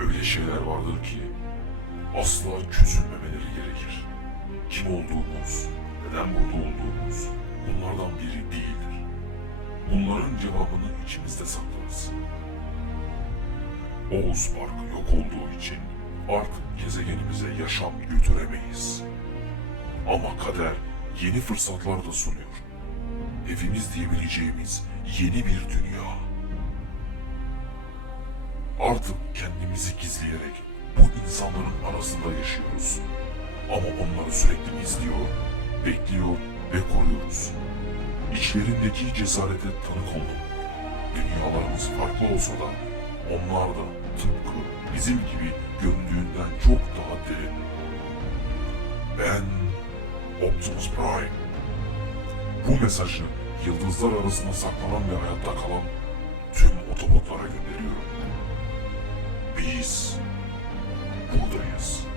Öyle şeyler vardır ki asla çözülmemeleri gerekir. Kim olduğumuz, neden burada olduğumuz bunlardan biri değildir. Bunların cevabını içimizde saklarız. Oğuz Parkı yok olduğu için artık gezegenimize yaşam götüremeyiz. Ama kader yeni fırsatlar da sunuyor. Evimiz diyebileceğimiz yeni bir dünya. Artık kendimizi gizleyerek bu insanların arasında yaşıyoruz. Ama onları sürekli izliyor, bekliyor ve koruyoruz. İçlerindeki cesarete tanık oldum. Dünyalarımız farklı olsa da onlar da tıpkı bizim gibi göründüğünden çok daha derin. Ben Optimus Prime. Bu mesajı yıldızlar arasında saklanan ve hayatta kalan diz.